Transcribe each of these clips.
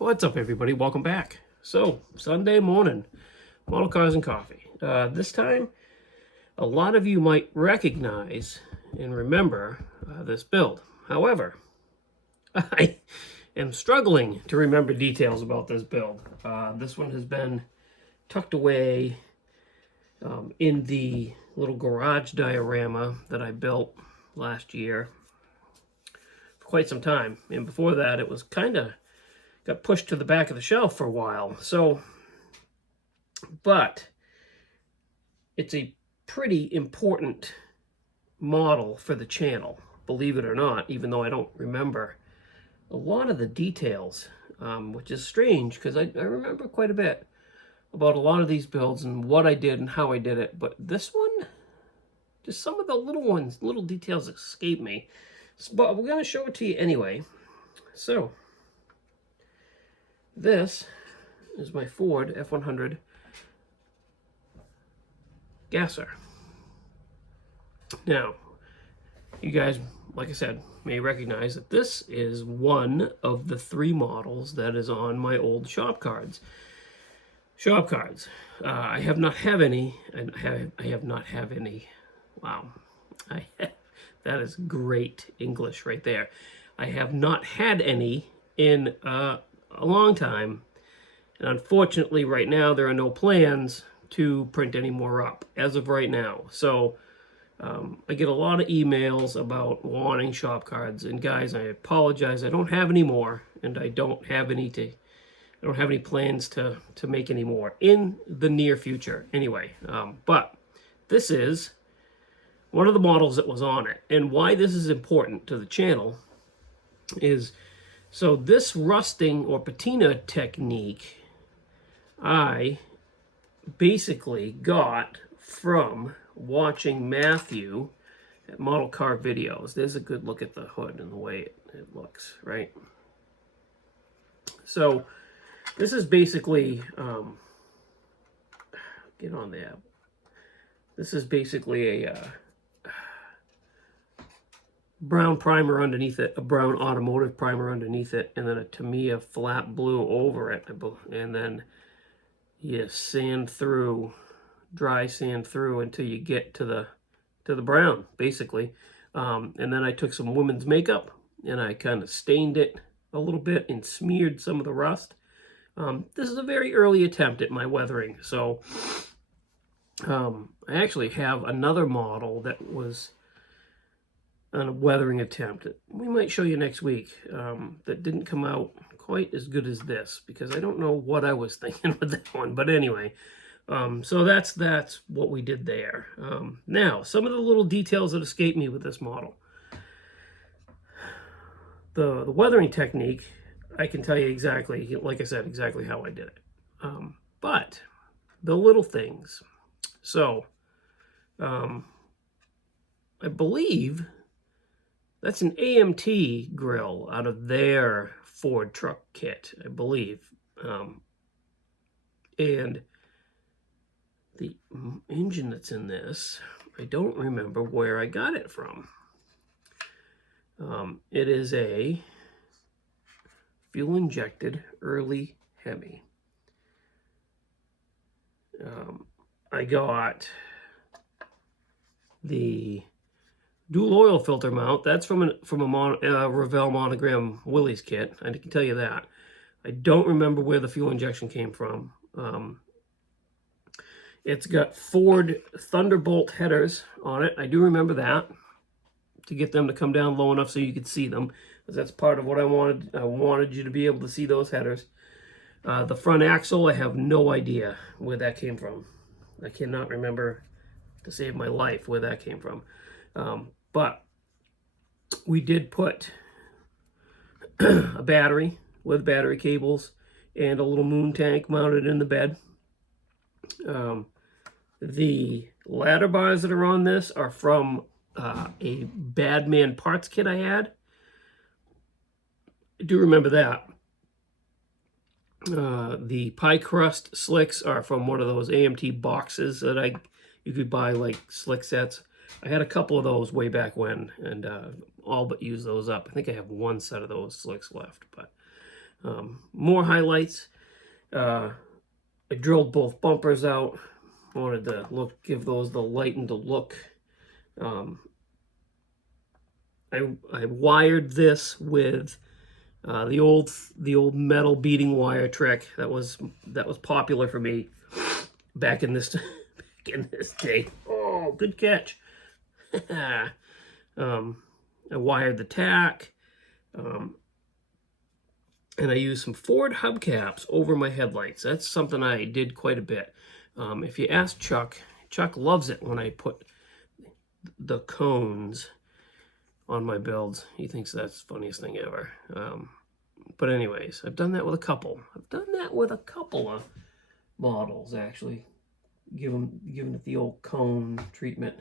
What's up, everybody? Welcome back. So, Sunday morning, Model Cars and Coffee. This time, a lot of you might recognize and remember this build. However, I am struggling to remember details about this build. This one has been tucked away in the little garage diorama that I built last year for quite some time. And before that, it was kind of got pushed to the back of the shelf for a while. So, but it's a pretty important model for the channel, believe it or not, even though I don't remember a lot of the details, which is strange because I remember quite a bit about a lot of these builds and what I did and how I did it. But this one, just some of the little details escape me. But we're going to show it to you anyway. So, this is my Ford F-100 gasser. Now, you guys, like I said, may recognize that this is one of the 3 models that is on my old shop cards. I have not have any, and I have not have any. Wow, that is great English right there. I have not had any in a long time, and unfortunately right now there are no plans to print any more up as of right now. So I get a lot of emails about wanting shop cards, and guys, I apologize, I don't have any more, and I don't have any plans to make any more in the near future anyway. But this is one of the models that was on it, and why this is important to the channel is, so this rusting or patina technique I basically got from watching Matthew at Model Car Videos. There's a good look at the hood and the way it looks, right? So this is basically, get on there. This is basically a brown primer underneath it, a brown automotive primer underneath it, and then a Tamiya flat blue over it, and then you sand through, dry sand through until you get to the brown, basically. And then I took some women's makeup and I kind of stained it a little bit and smeared some of the rust. This is a very early attempt at my weathering, so I actually have another model that was on a weathering attempt that we might show you next week, that didn't come out quite as good as this, because I don't know what I was thinking with that one. But anyway, so that's what we did there. Now, some of the little details that escape me with this model. The weathering technique, I can tell you exactly, like I said, exactly how I did it. But the little things. So, I believe that's an AMT grill out of their Ford truck kit, I believe. And the engine that's in this, I don't remember where I got it from. It is a fuel-injected early Hemi. I got the dual oil filter mount. That's from a Revell Monogram Willys kit. I can tell you that. I don't remember where the fuel injection came from. It's got Ford Thunderbolt headers on it. I do remember that, to get them to come down low enough so you could see them, because that's part of what I wanted. I wanted you to be able to see those headers. The front axle, I have no idea where that came from. I cannot remember to save my life where that came from. But we did put a battery with battery cables and a little moon tank mounted in the bed. The ladder bars that are on this are from a Badman parts kit I had. I do remember that. The pie crust slicks are from one of those AMT boxes that you could buy, like slick sets. I had a couple of those way back when, and all but used those up. I think I have one set of those slicks left. But More highlights. I drilled both bumpers out. Wanted to give those the lightened look. I wired this with the old metal beading wire trick that was popular for me back in this day. Oh, good catch. I wired the tack, and I used some Ford hubcaps over my headlights. That's something I did quite a bit. If you ask Chuck loves it when I put the cones on my builds. He thinks that's the funniest thing ever. But anyways, I've done that with a couple. I've done that with a couple of models, actually. Giving it the old cone treatment.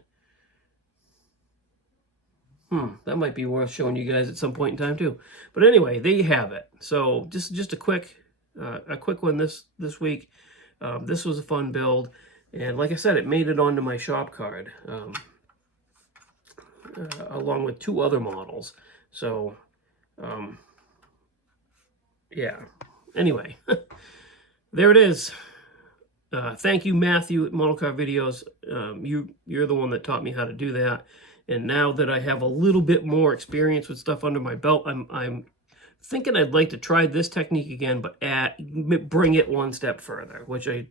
That might be worth showing you guys at some point in time too. But anyway, there you have it. So just a quick one this week. This was a fun build, and like I said, it made it onto my shop card, along with 2 other models. So yeah. Anyway, there it is. Thank you, Matthew, at Model Car Videos. You're the one that taught me how to do that. And now that I have a little bit more experience with stuff under my belt, I'm thinking I'd like to try this technique again, but bring it one step further, which I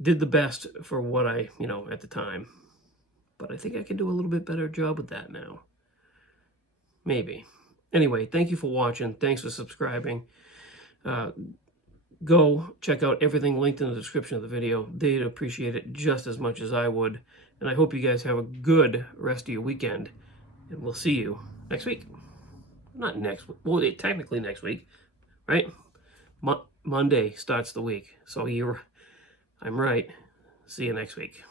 did the best for what I, at the time. But I think I can do a little bit better job with that now. Maybe. Anyway, thank you for watching. Thanks for subscribing. Go check out everything linked in the description of the video. They'd appreciate it just as much as I would. And I hope you guys have a good rest of your weekend. And we'll see you next week. Not next week. Well, technically next week, right? Monday starts the week. So I'm right. See you next week.